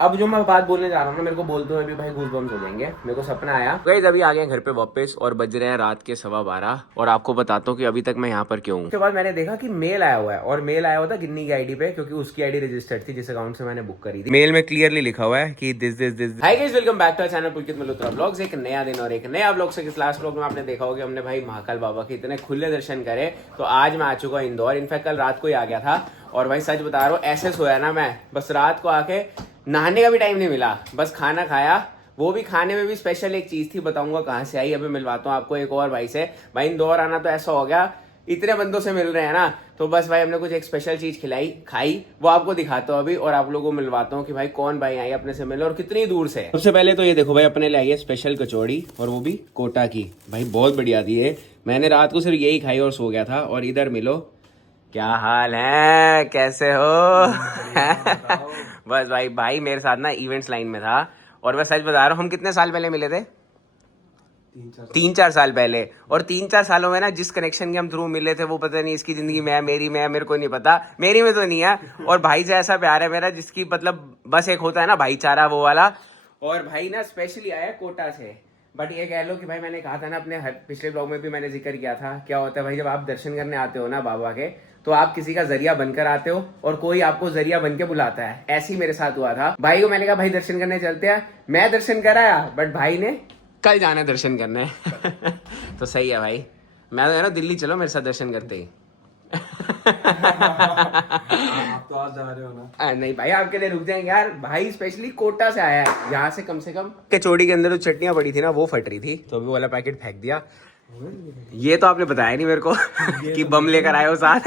अब जो मैं बात बोलने जा रहा हूँ ना, मेरे को बोलते हुए भी भाई गूज़बम्स हो जाएंगे। मेरे को सपना आया गाइस, अभी आ गए घर पे वापस और बज रहे हैं रात के 12:15 और आपको बताता हूँ कि अभी तक मैं यहाँ पर क्यों हूँ। उसके बाद मैंने देखा कि मेल आया हुआ है और मेल आया हुआ था गिन्नी की आईडी पे, क्योंकि उसकी आईडी रजिस्टर्ड थी जिस अकाउंट से मैंने बुक करी थी। मेल में क्लियरली लिखा हुआ है कि this hi guys, welcome back to channel Pulkit Malhotra vlogs. एक नया दिन और एक नया व्लॉग से। इस लास्ट व्लॉग में आपने देखा होगा हमने भाई महाकाल बाबा के इतने खुले दर्शन करे। तो आज मैं आ चुका हूँ इंदौर। इनफैक्ट कल रात को ही आ गया था और भाई सच बता रहा हूँ ऐसे सोया ना मैं, बस रात को आके नहाने का भी टाइम नहीं मिला, बस खाना खाया। वो भी खाने में भी स्पेशल एक चीज थी, बताऊंगा कहाँ से आई, अभी मिलवाता हूँ आपको एक और भाई से। भाई इंदौर आना तो ऐसा हो गया, इतने बंदों से मिल रहे हैं ना, तो बस भाई हमने कुछ एक स्पेशल चीज खिलाई खाई, वो आपको दिखाता हूँ अभी और आप लोगों को मिलवाता हूँ कि भाई कौन भाई आई अपने से मिले और कितनी दूर से। सबसे पहले तो ये देखो भाई, अपने लिए आई है स्पेशल कचौड़ी और वो भी कोटा की। भाई बहुत बढ़िया थी ये, मैंने रात को सिर्फ यही खाई और सो गया था। और इधर मिलो, क्या हाल है, कैसे हो? बस भाई, भाई मेरे साथ ना इवेंट्स लाइन में था और मैं सच बता रहा हूँ, हम कितने साल पहले मिले थे? 3-4 साल पहले। और 3-4 सालों में ना जिस कनेक्शन के हम थ्रू मिले थे वो पता नहीं इसकी जिंदगी में है, मेरी में है, मेरे को नहीं पता। मेरी में तो नहीं है। और भाई से ऐसा प्यार है मेरा जिसकी मतलब बस एक होता है ना भाईचारा, वो वाला। और भाई ना स्पेशली आया कोटा से। बट ये कह लो कि भाई मैंने कहा था ना अपने पिछले ब्लॉग में भी मैंने जिक्र किया था, क्या होता है भाई जब आप दर्शन करने आते हो ना बाबा के, तो आप किसी का जरिया बनकर आते हो और कोई आपको जरिया बन के बुलाता है। ऐसे ही मेरे साथ हुआ था। भाई को मैंने कहा भाई दर्शन करने चलते हैं, मैं दर्शन कराया बट भाई ने कल जाना है दर्शन करने। तो सही है भाई, मैं तो ना दिल्ली चलो मेरे साथ दर्शन करते ही। आप तो आज जा रहे हो ना? नहीं भाई, आपके लिए रुक जाएंगे यार। भाई स्पेशली कोटा से आया है, यहाँ से कम कचौड़ी के अंदर जो चटनियां पड़ी थी ना वो फट रही थी, तो अभी वाला पैकेट फेंक दिया। ये तो आपने बताया नहीं मेरे को कि बम लेकर आए हो साथ।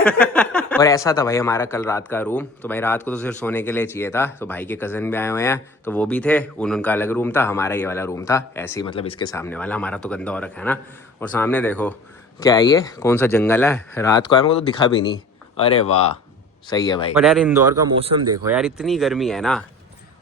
और ऐसा था भाई हमारा कल रात का रूम, तो भाई रात को तो सिर्फ सोने के लिए चाहिए था। तो भाई के कजन भी आए हुए हैं तो वो भी थे, उनका अलग रूम था, हमारा ये वाला रूम था। ऐसे ही मतलब इसके सामने वाला, हमारा तो गंदा हो रखा है ना। और सामने देखो क्या है, ये कौन सा जंगल है, रात को आया मेरे को तो दिखा भी नहीं। अरे वाह, सही है भाई। और यार इंदौर का मौसम देखो यार, इतनी गर्मी है ना,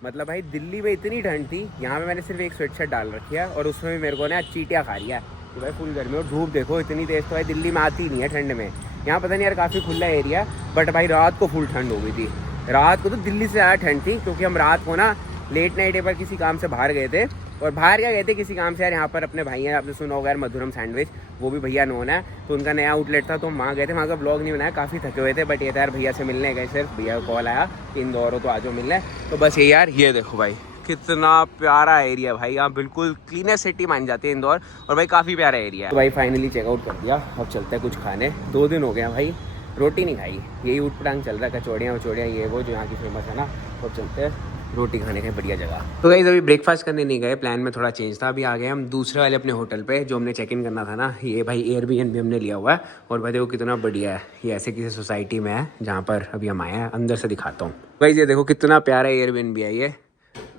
मतलब भाई दिल्ली में इतनी ठंड थी, यहाँ पे मैंने सिर्फ एक स्वेटशर्ट डाल रखी है और उसमें भी मेरे को ना चीटियाँ खा रही है कि भाई फुल गर्मी। और धूप देखो इतनी तेज तो भाई दिल्ली में आती नहीं है ठंड में। यहाँ पता नहीं यार काफ़ी खुला एरिया, बट भाई रात को फुल ठंड हो गई थी। रात को तो दिल्ली से ज़्यादा ठंड थी, क्योंकि हम रात को ना लेट नाइट पर किसी काम से बाहर गए थे। और बाहर क्या गए थे किसी काम से यार, यहाँ पर अपने भाई हैं, आपने सुना होगा यार मधुरम सैंडविच, वो भी भैया नोन है, तो उनका नया आउटलेट था, तो हम वहाँ गए थे। वहाँ का ब्लॉग नहीं बनाया, काफ़ी थके हुए थे, बट ये था यार भैया से मिलने गए, सिर्फ भैया का कॉल आया कि इंदौर हो तो आ जाओ मिलने। तो बस ये यार, ये देखो भाई कितना प्यारा एरिया भाई, यहाँ बिल्कुल क्लीनेस्ट सिटी मानी जाती है इंदौर। और भाई काफ़ी प्यारा एरिया है। तो भाई फाइनली चेकआउट कर दिया, अब चलते हैं कुछ खाने। 2 दिन हो गया भाई रोटी नहीं खाई, यही उठ पटांग चल रहा है, कचौड़ियाँ वचौड़ियाँ ये वो जो यहाँ की फेमस है ना। तो अब चलते हैं रोटी खाने का बढ़िया जगह। तो गाइस अभी ब्रेकफास्ट करने नहीं गए, प्लान में थोड़ा चेंज था। अभी आ गए हम दूसरे वाले अपने होटल पे जो हमने चेक इन करना था ना। ये भाई एयरबीएनबी हमने लिया हुआ है और भाई देखो कितना बढ़िया है। ये ऐसे किसी सोसाइटी में है जहाँ पर अभी हम आए हैं, अंदर से दिखाता हूँ। गाइस ये देखो कितना प्यारा एयरबीएनबी है ये।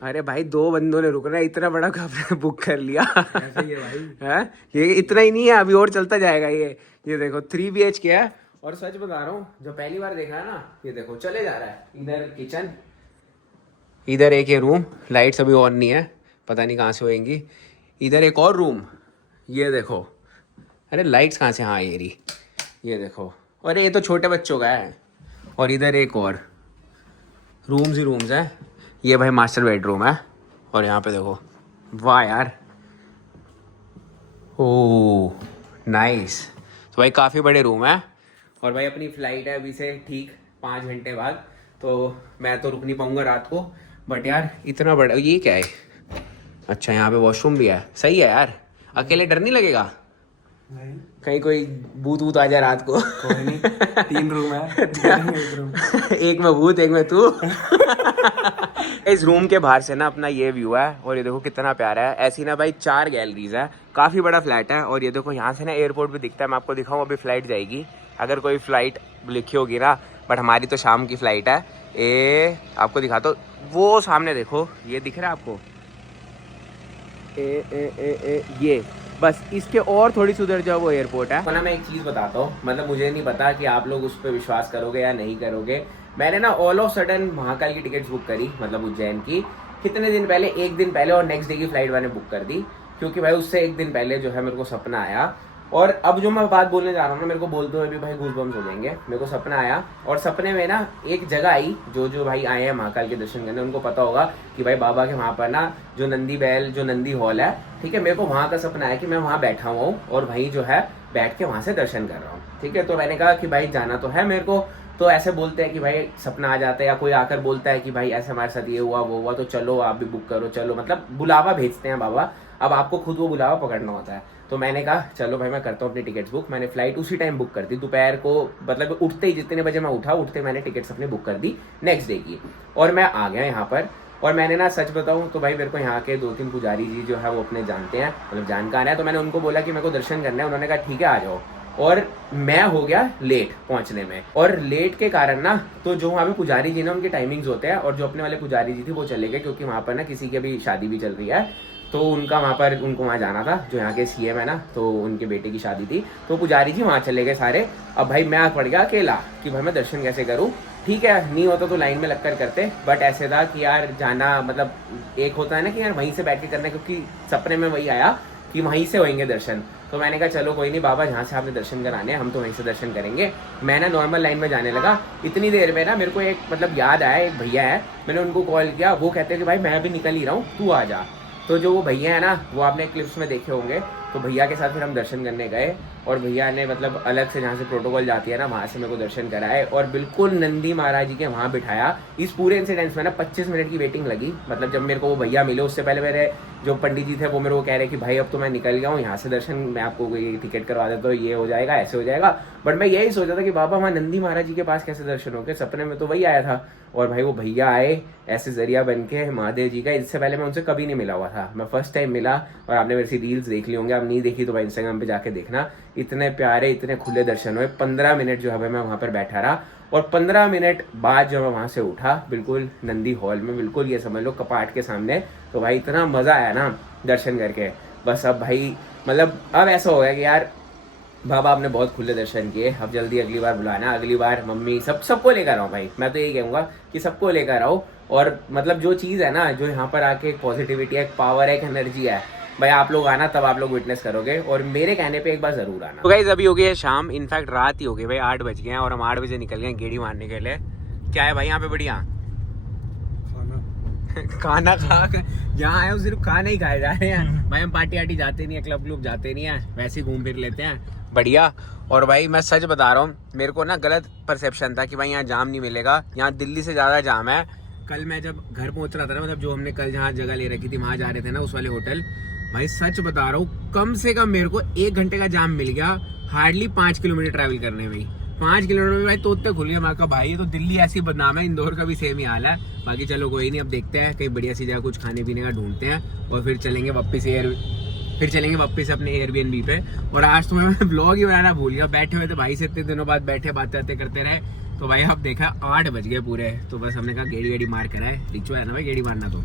अरे भाई 2 बंदों ने रुकना है, इतना बड़ा कमरा बुक कर लिया। ऐसे ही है भाई। है ये इतना ही नहीं है, अभी और चलता जाएगा। ये देखो 3 BHK है। और सच बता रहा हूँ, जो पहली बार देखा है ना, ये देखो चले जा रहा है। इधर किचन, इधर एक ये रूम, लाइट्स अभी ऑन नहीं है, पता नहीं कहाँ से होएंगी। इधर एक और रूम, ये देखो। अरे लाइट्स कहाँ से, हाँ ये रही, ये देखो। अरे ये तो छोटे बच्चों का है। और इधर एक और, रूम्स ही रूम्स हैं। ये भाई मास्टर बेडरूम है। और यहाँ पे देखो, वाह यार, ओह नाइस। तो भाई काफ़ी बड़े रूम है। और भाई अपनी फ़्लाइट है अभी से ठीक 5 घंटे बाद, तो मैं तो रुक नहीं पाऊँगा रात को। बट यार इतना बड़ा, ये क्या है? अच्छा यहाँ पे वॉशरूम भी है, सही है यार। अकेले डर नहीं लगेगा? नहीं, कहीं कोई भूत वूत आ जाए रात को? कोई नहीं, 3 रूम है। एक रूम। एक में भूत, एक में तू। इस रूम के बाहर से ना अपना ये व्यू है और ये देखो कितना प्यारा है। ऐसी ना भाई 4 गैलरीज है, काफ़ी बड़ा फ्लैट है। और ये देखो यहाँ से ना एयरपोर्ट भी दिखता है। मैं आपको दिखाऊँ, अभी फ्लाइट जाएगी, अगर कोई फ्लाइट लिखी होगी ना, बट हमारी तो शाम की फ़्लाइट है। आपको दिखाता हूँ, वो सामने देखो, ये दिख रहा है आपको? ये बस इसके और थोड़ी सी उधर जाओ वो एयरपोर्ट है। ना मैं एक चीज़ बताता हूँ, मतलब मुझे नहीं पता कि आप लोग उस पर विश्वास करोगे या नहीं करोगे। मैंने ना ऑल ऑफ सडन महाकाल की टिकट्स बुक करी, मतलब उज्जैन की, कितने दिन पहले, 1 दिन पहले, और नेक्स्ट डे की फ्लाइट मैंने बुक कर दी। क्योंकि भाई उससे 1 दिन पहले जो है मेरे को सपना आया और अब जो मैं बात बोलने जा रहा हूँ ना, मेरे को बोलते हुए भी भाई गूज़बम्स हो जाएंगे। मेरे को सपना आया और सपने में ना एक जगह आई, जो भाई आए हैं महाकाल के दर्शन करने उनको पता होगा कि भाई बाबा के वहाँ पर ना जो नंदी बैल, जो नंदी हॉल है, ठीक है, मेरे को वहाँ का सपना है कि मैं वहाँ बैठा हुआ हूँ और वहीं जो है बैठ के वहाँ से दर्शन कर रहा हूँ, ठीक है। तो मैंने कहा कि भाई जाना तो है मेरे को। तो ऐसे बोलते हैं कि भाई सपना आ जाता है, या कोई आकर बोलता है कि भाई ऐसे हमारे साथ ये हुआ वो हुआ, तो चलो आप भी बुक करो, चलो, मतलब बुलावा भेजते हैं बाबा। अब आपको खुद वो बुलावा पकड़ना होता है। तो मैंने कहा चलो भाई मैं करता हूँ अपनी टिकट्स बुक। मैंने फ्लाइट उसी टाइम बुक कर दी, दोपहर को, मतलब उठते ही, जितने बजे मैं उठा, उठते मैंने टिकट्स अपनी बुक कर दी नेक्स्ट डे की। और मैं आ गया यहाँ पर। और मैंने ना सच बताऊँ तो भाई मेरे को यहाँ के 2-3 पुजारी जी जो है वो अपने जानते हैं, मतलब जानकार है। तो मैंने उनको बोला कि मेरे को दर्शन करना है। उन्होंने कहा ठीक है आ जाओ। और मैं हो गया लेट पहुंचने में, और लेट के कारण ना, तो जो वहाँ पे पुजारी जी ने उनके टाइमिंग्स होते हैं, और जो अपने वाले पुजारी जी थे वो चले गए, क्योंकि वहाँ पर ना किसी की भी शादी भी चल रही है, तो उनका वहाँ पर, उनको वहाँ जाना था, जो यहाँ के सीएम है ना, तो उनके बेटे की शादी थी, तो पुजारी जी वहाँ चले गए सारे। अब भाई मैं पड़ गया अकेला कि भाई मैं दर्शन कैसे करूँ। ठीक है, नहीं होता तो लाइन में लगकर करते, बट ऐसे था कि यार जाना, मतलब एक होता है ना कि यार वहीं से बैठ के करना, क्योंकि सपने में वही आया कि वहीं से होंगे दर्शन। तो मैंने कहा चलो कोई नहीं बाबा, जहाँ से आपने दर्शन कराने हैं हम तो वहीं से दर्शन करेंगे। मैं ना नॉर्मल लाइन में जाने लगा। इतनी देर में ना मेरे को एक, मतलब याद आया, एक भैया है, मैंने उनको कॉल किया। वो कहते हैं कि भाई मैं अभी निकल ही रहा हूँ, तू आ जा। तो जो वो भैया है ना, वो आपने क्लिप्स में देखे होंगे। तो भैया के साथ फिर हम दर्शन करने गए, और भैया ने मतलब अलग से जहाँ से प्रोटोकॉल जाती है ना, वहाँ से मेरे को दर्शन कराए, और बिल्कुल नंदी महाराज जी के वहाँ बिठाया। इस पूरे इंसिडेंट्स में ना 25 मिनट की वेटिंग लगी। मतलब जब मेरे को वो भैया मिले, उससे पहले मेरे जो पंडित जी थे वो मेरे को कह रहे कि भाई अब तो मैं निकल गया हूँ यहाँ से, दर्शन मैं आपको कोई टिकट करवा देता हूँ, ये हो जाएगा, ऐसे हो जाएगा। बट मैं यही सोचा था कि बाबा वहाँ नंदी महाराज जी के पास कैसे दर्शन हो गए, सपने में तो वही आया था। और भाई वो भैया आए ऐसे जरिया बन के महादेव जी का। इससे पहले मैं उनसे कभी नहीं मिला हुआ था, मैं फर्स्ट टाइम मिला। और आपने मेरे से रील्स देख ली होंगे, अब नहीं देखी तो भाई इंस्टाग्राम पे जाके देखना। इतने प्यारे, इतने खुले दर्शन हुए। 15 मिनट जो है मैं वहाँ पर बैठा रहा, और 15 मिनट बाद जब मैं वहाँ से उठा, बिल्कुल नंदी हॉल में, बिल्कुल ये समझ लो कपाट के सामने। तो भाई इतना मज़ा आया ना दर्शन करके। बस अब भाई, मतलब अब ऐसा हो गया कि यार बाबा आपने बहुत खुले दर्शन किए, अब जल्दी अगली बार बुलाना, अगली बार मम्मी सबको लेकर आओ भाई। मैं तो यही कहूँगा कि सबको लेकर आओ। और मतलब जो चीज़ है ना, जो यहाँ पर आके एक पॉजिटिविटी है, एक पावर है, एक एनर्जी है, भाई आप लोग आना, तब आप लोग विटनेस करोगे। और मेरे कहने पे एक बार जरूर आना। तो गाइस अभी हो गई है शाम, इनफैक्ट रात ही हो गई भाई, 8 बज गए हैं, और हम 8 बजे निकल गए गेड़ी मारने के लिए। क्या है भाई यहाँ पे बढ़िया खाना खा यहाँ आए हो, सिर्फ खाना ही खाए जा रहे हैं भाई। हम पार्टी आर्टी जाते नहीं है, क्लब व्लब जाते नहीं है, वैसे ही घूम फिर लेते हैं बढ़िया। और भाई मैं सच बता रहा हूँ, मेरे को ना गलत परसेप्शन था कि भाई यहाँ जाम नहीं मिलेगा, यहाँ दिल्ली से ज़्यादा जाम है। कल मैं जब घर पहुँच रहा था ना, मतलब जो हमने कल जहाँ जगह ले रखी थी वहाँ जा रहे थे ना, उस वाले होटल, भाई सच बता रहा हूँ, कम से कम मेरे को 1 घंटे का जाम मिल गया, हार्डली 5 किलोमीटर ट्रैवल करने में। 5 किलोमीटर में भाई तोते खुल गया। मैं कहा भाई ये तो दिल्ली ऐसी बदनाम है, इंदौर का भी सेम ही हाल है। बाकी चलो कोई नहीं, अब देखते हैं कहीं बढ़िया सी जगह कुछ खाने पीने का ढूंढते हैं, और फिर चलेंगे वापस अपने एयरबीएनबी पे। और आज तो मैं ब्लॉग ही बनाना भूल गया, बैठे हुए थे भाई से इतने दिनों बाद, बैठे बातें करते रहे। तो भाई अब देखा 8 बज गए पूरे, तो बस हमने कहा गेड़ी मार कर आए, रिचुअल है ना भाई गेड़ी मारना। तो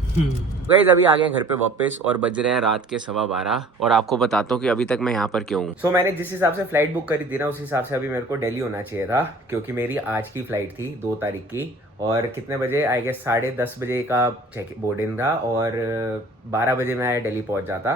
गाइस अभी आ गए घर पे वापस, और बज रहे हैं रात के 12:15, और आपको बताता हूँ कि अभी तक मैं यहाँ पर क्यों हूँ। सो मैंने जिस हिसाब से फ्लाइट बुक करी थी ना, उस हिसाब से अभी मेरे को दिल्ली होना चाहिए था, क्योंकि मेरी आज की फ्लाइट थी 2 तारीख की। और कितने बजे, आई गेस 10:30 बजे का चेक बोर्डिंग था, और 12 बजे मैं दिल्ली पहुंच जाता,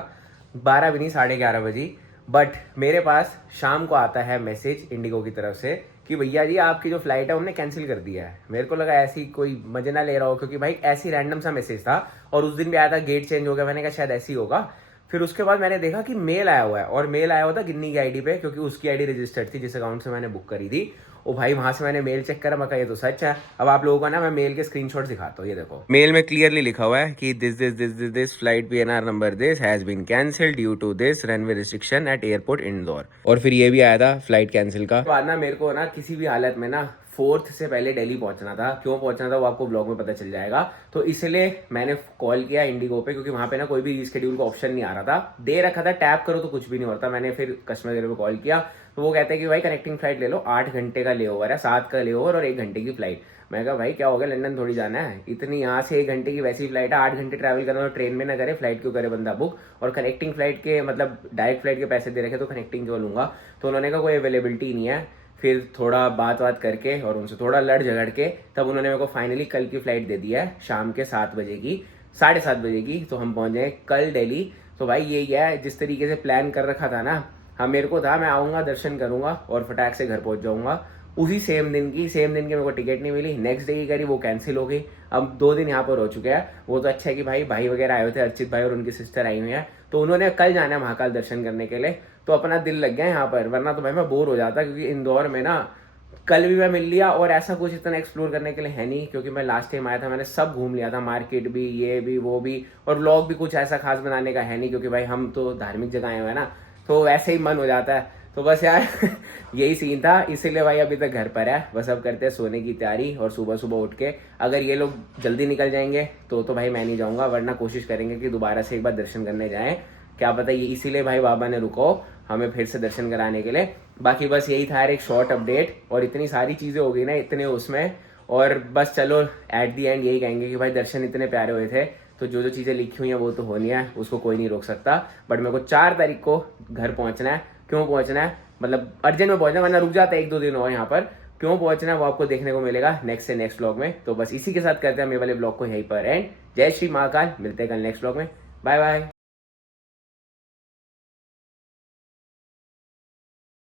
12 भी नहीं 11:30 बजे। बट मेरे पास शाम को आता है मैसेज इंडिगो की तरफ से कि भैया जी आपकी जो फ्लाइट है उन्होंने कैंसिल कर दिया है। मेरे को लगा ऐसी कोई मजे ना ले रहा हो, क्योंकि भाई ऐसी रैंडम सा मैसेज था, और उस दिन भी आया था गेट चेंज हो गया, मैंने कहा शायद ऐसी होगा। फिर उसके बाद मैंने देखा कि मेल आया हुआ है, और मेल आया हुआ था गिन्नी की आईडी पे, क्योंकि उसकी आईडी रजिस्टर्ड थी जिस अकाउंट से मैंने बुक करी थी। ओ भाई वहां से मैंने मेल चेक करा, मैं कहा ये तो सच है। अब आप लोगों को ना मैं मेल के स्क्रीनशॉट दिखाता हूँ, ये देखो मेल में क्लियरली लिखा हुआ है कि this flight PNR number this has been cancelled due to this runway restriction at airport Indore. और फिर ये भी आया था फ्लाइट कैंसिल का। बाद ना मेरे को ना किसी भी हालत में ना 4th से पहले दिल्ली पहुंचना था। क्यों पहुंचना था वो आपको ब्लॉग में पता चल जाएगा। तो इसलिए मैंने कॉल किया इंडिगो पे, क्योंकि वहां पे ना कोई भी रीशेड्यूल का ऑप्शन नहीं आ रहा था, दे रखा था टैप करो तो कुछ भी नहीं होता। मैंने फिर कस्टमर केयर पे कॉल किया, तो वो कहते हैं कि भाई कनेक्टिंग फ्लाइट ले लो, 8 घंटे का ले ओवर है, 7 का ले ओवर और 1 घंटे की फ्लाइट। मैं कहा भाई क्या हो गया, लंदन थोड़ी जाना है, इतनी यहाँ से 1 घंटे की वैसी फ्लाइट है, 8 घंटे ट्रैवल करना, तो ट्रेन में ना करे, फ्लाइट क्यों करे बंदा बुक। और कनेक्टिंग फ्लाइट के मतलब डायरेक्ट फ्लाइट के पैसे दे रखे, तो कनेक्टिंग क्यों लूंगा। तो उन्होंने कहा कोई अवेलेबिलिटी नहीं है। फिर थोड़ा बात करके और उनसे थोड़ा लड़ झगड़ के तब उन्होंने मेरे को फाइनली कल की फ्लाइट दे दी है, शाम के 7 बजे की, 7:30 बजे की। तो हम पहुंच गए कल दिल्ली। तो भाई यही है, जिस तरीके से प्लान कर रखा था ना, हाँ मेरे को था मैं आऊंगा दर्शन करूंगा और फटाक से घर पहुंच जाऊंगा। उसी सेम दिन की मेरे को टिकट नहीं मिली, नेक्स्ट डे की करी वो कैंसिल हो गई। अब 2 दिन यहाँ पर हो चुके हैं। वो तो अच्छा है कि भाई वगैरह आए हुए थे, अर्चित भाई और उनकी सिस्टर आई हुई है, तो उन्होंने कल जाना है महाकाल दर्शन करने के लिए, तो अपना दिल लग गया यहाँ पर, वरना तो भाई मैं बोर हो जाता, क्योंकि इंदौर में ना कल भी मैं मिल लिया और ऐसा कुछ इतना एक्सप्लोर करने के लिए है नहीं, क्योंकि मैं लास्ट टाइम आया था मैंने सब घूम लिया था, मार्केट भी, ये भी, वो भी, और व्लॉग भी कुछ ऐसा खास बनाने का है नहीं, क्योंकि भाई हम तो धार्मिक जगह आए हुए हैं ना, तो वैसे ही मन हो जाता है। तो बस यार यही सीन था, इसीलिए भाई अभी तक घर पर है, बस अब करते हैं सोने की तैयारी, और सुबह सुबह उठ के अगर ये लोग जल्दी निकल जाएंगे तो भाई मैं नहीं जाऊंगा, वरना कोशिश करेंगे कि दोबारा से एक बार दर्शन करने जाएं, क्या पता ये इसीलिए भाई बाबा ने रुको हमें फिर से दर्शन कराने के लिए। बाकी बस यही था यार एक शॉर्ट अपडेट, और इतनी सारी चीजें हो गई ना इतने उसमें, और बस चलो एट दी एंड यही कहेंगे कि भाई दर्शन इतने प्यारे हुए थे, तो जो चीजें लिखी हुई हैं वो तो होनी है, उसको कोई नहीं रोक सकता। बट मेरे को 4 तारीख को घर पहुंचना है। क्यों पहुंचना है, मतलब अर्जेंट में पहुंचना है, वरना रुक जाता है 1-2 दिन और यहाँ पर। क्यों पहुंचना है वो आपको देखने को मिलेगा नेक्स्ट व्लॉग में। तो बस इसी के साथ करते हैं मेरे वाले ब्लॉग को यहीं पर एंड। जय श्री महाकाल, मिलते हैं कल नेक्स्ट व्लॉग में, बाय बाय।